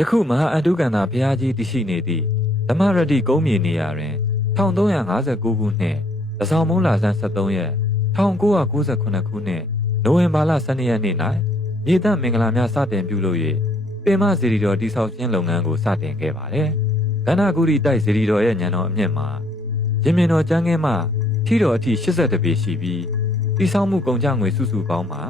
ယခုမဟာအတုကန္တာဘုရားကြီးတည်ရှိနေသည့်ဓမ္မရတ္တိကုန်းမြေနေရာတွင်1359ခုနှစ်တစောင်းမုံလာဆန်း73ရက်1998ခုနှစ်နိုဝင်ဘာလ12ရက်နေ့၌မြေသက်မင်္ဂလာများစတင်ပြုလုပ်၍ပင်မစေတီတော်တိဆောက်ခြင်းလုပ်ငန်းကိုစတင်ခဲ့ပါတယ်။ကန္နာဂုရီတိုက်စေတီတော်ရဲ့ညံတော်အမြင့်မှာရင်းမြင်တော်ကျမ်းငယ်မှထီတော်အထိ82ပေရှိပြီးတိဆောက်မှုကုန်ကျငွေစုစုပေါင်းမှာ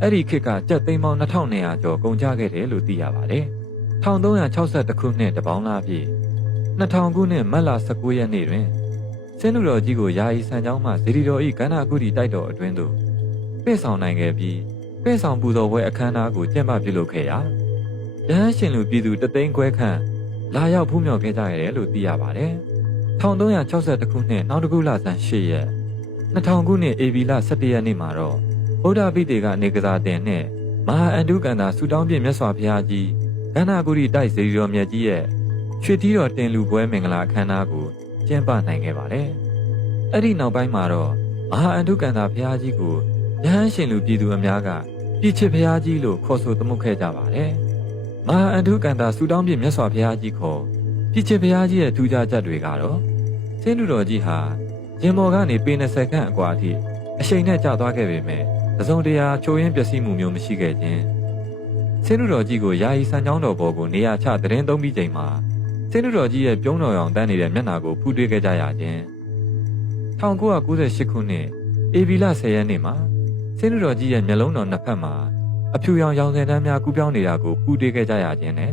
အဲ့ဒီခေတ်ကကျပ်သိန်းပေါင်း2200ကျော်ကုန်ကျခဲ့တယ်လို့သိရပါတယ်။1362ခုနှစ်တပေါင်းလားပြည့်2000ခုနှစ်မတ်လ19ရက်နေ့တွင်စင်းလူတော်ကြီးကိုယာယီဆန်ကြောင်းမှစေတီတော်၏ကန္နာဂုရီတိုက်တော်အတွင်းသို့ပြည့်ဆောင်နိုင်ခဲ့ပြီးပြည့်ဆောင်ပူဇော်ပွဲအခမ်းအနားကိုကျင်းပပြုလုပ်ခဲ့ရာရဟန်းရှင်လူပြည်သူတသိန်းခွဲခန့်လာရောက်ဖူးမြော်ခဲ့ကြရတယ်လို့သိရပါတယ်။1362ခုနှစ်နောက်တစ်ခုလဆန်း8ရက်2000ခုနှစ်ဧပြီလ17ရက်နေ့မှာတော့ဗုဒ္ဓပိတေကနေကစားတင်နဲ့မဟာအန္တုကန္တာဆူတောင်းပြည့်မြတ်စွာဘုရားကြီးကန္နာဂုရီတိုက်စေတီတော်မြတ်ကြီးရဲ့ရွှေတီးတော်တင်လူပွဲမင်္ဂလာအခမ်းအနားကိုကျင်းပနိုင်ခဲ့ပါတယ်။အဲ့ဒီနောက်ပိုင်းမှာတော့မဟာအန္တုကန္တာဘုရားကြီးကိုရဟန်းရှင်လူပြည်သူအများကပြည့်ချစ်ဘုရားကြီးလို့ခေါ်ဆိုသမုတ်ခဲ့ကြပါတယ်။မဟာအန္တုကန္တာဆူတောင်းပြည့်မြတ်စွာဘုရားကြီးခေါ်ပြည့်ချစ်ဘုရားကြီးရဲ့ထူးခြားချက်တွေကတော့စင်းလူတော်ကြီးဟာရင်မော်ကနေပေ20ခန့်အကွာအထိအရှိန်နဲ့ကျသွားခဲ့ပေမဲ့တစုံတရာချိုးရင်းပျက်စီးမှုမျိုးမရှိခဲ့ခြင်းစင်းလူတော်ကြီးကိုယာယီဆန်ကြောင်းတော်ပေါ်ကိုနေရာချသတင်းသုံးပြီးချိန်မှာစင်းလူတော်ကြီးရဲ့ပြုံးတော်ရောင်တန်းနေတဲ့မျက်နှာကိုဖူးတွေ့ခဲ့ကြရခြင်း1998ခုနှစ်ဧပြီလ10ရက်နေ့မှာစင်းလူတော်ကြီးရဲ့မျက်လုံးတော်နှစ်ဖက်မှာအဖြူရောင်ရောင်စင်တန်းများကူးပြောင်းနေတာကိုဖူးတွေ့ခဲ့ကြရခြင်းနဲ့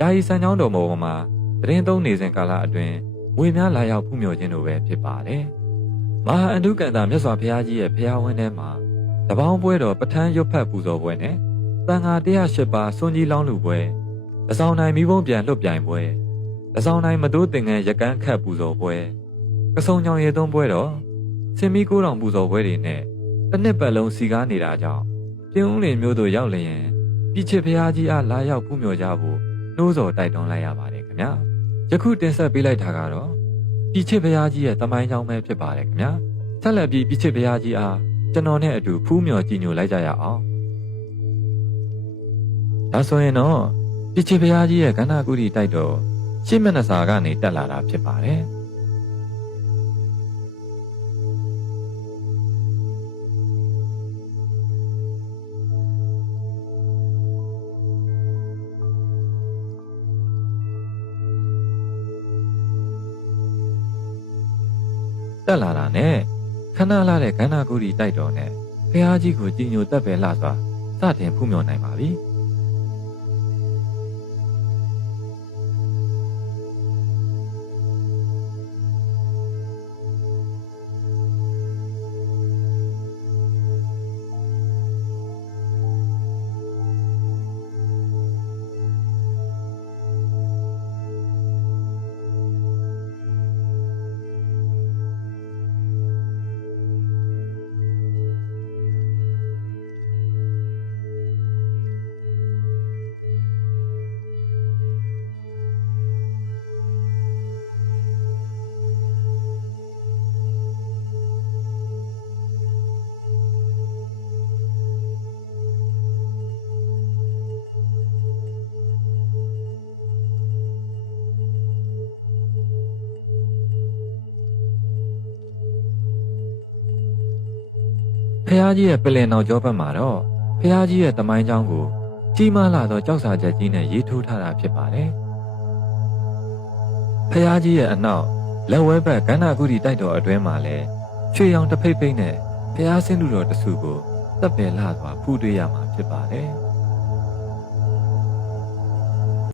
ယာယီဆန်ကြောင်းတော်ပေါ်မှာသတင်းသုံးနေစဉ်ကာလအတွင်းငွေများလာရောက်ဖူးမြော်ခြင်းတို့ပဲဖြစ်ပါတယ်။မဟာအန္တုကန္တာမြတ်စွာဘုရားကြီးရဲ့ဘုရားဝင်းထဲမှာတပေါင်းပွဲတော်ပဋ္ဌာန်းရွတ်ဖတ်ပူဇော်ပွဲနဲ့တန်ခါ108ပါးစွန်ကြီးလောင်းလူပွဲတစောင်းတိုင်းမိဘုံပြန်လွတ်ပြိုင်ပွဲတစောင်းတိုင်းမတိုးတင်ငန်းရကန်းခတ်ပူဇော်ပွဲကစုံကြောင်ရေသွန်းပွဲတော်စင်မီကိုတောင်ပူဇော်ပွဲတွေနဲ့တစ်နှစ်ပတ်လုံးစီကားနေတာကြောင့်ပြင်းဦးလင်မျိုးတို့ရောက်လျင်ပြည်ချစ်ဘုရားကြီးအားလာရောက်ဖူးမြော်ကြဖို့နှိုးဆော်တိုက်တွန်းလိုက်ရပါတယ်ခင်ဗျာယခုတင်ဆက်ပေးလိုက်တာကတော့ပြည်ချစ်ဘုရားကြီးရဲ့တမိုင်းကြောင်းပဲဖြစ်ပါတယ်ခင်ဗျာဆက်လက်ပြီးပြည်ချစ်ဘုရားကြီးအားကျွန်တော်နဲ့အတူဖူးမြော်ကြည်ညိုလိုက်ကြရအောင်ဒါဆိုရင်တော့ပြည်ချစ်ဘုရားကြီးရဲ့ကန္နာဂုရီတိုက်တော်ရှေ့မျက်နှာစာကနေတက်လာတာဖြစ်ပါတယ်တက်လာတာနဲ့ခဏလာတဲ့ကန္နာဂုရီတိုက်တော်နဲ့ဘုရားကြီးကိုကြည်ညိုတက်ပဲလှစွာစတင်ဖူးမြော်နိုင်ပါပြီဖះကြီးရဲ့ပလင်တော်ကျောဘက်မှာတော့ဖះကြီးရဲ့တမိုင်းကြောင်းကိုကြီးမားလာသောကြောက်စာချက်ကြီးနဲ့ရေးထိုးထားတာဖြစ်ပါတယ်။ဖះကြီးရဲ့အနောက်လက်ဝဲဘက်ကန္နာဂုရီတိုက်တော်အတွင်းမှာလည်းရွှေရောင်တဖိတ်ဖိတ်နဲ့ဖះဆင်းလူတော်တစုကိုတပ်ပယ်လာစွာဖူးတွေ့ရမှာဖြစ်ပါတယ်။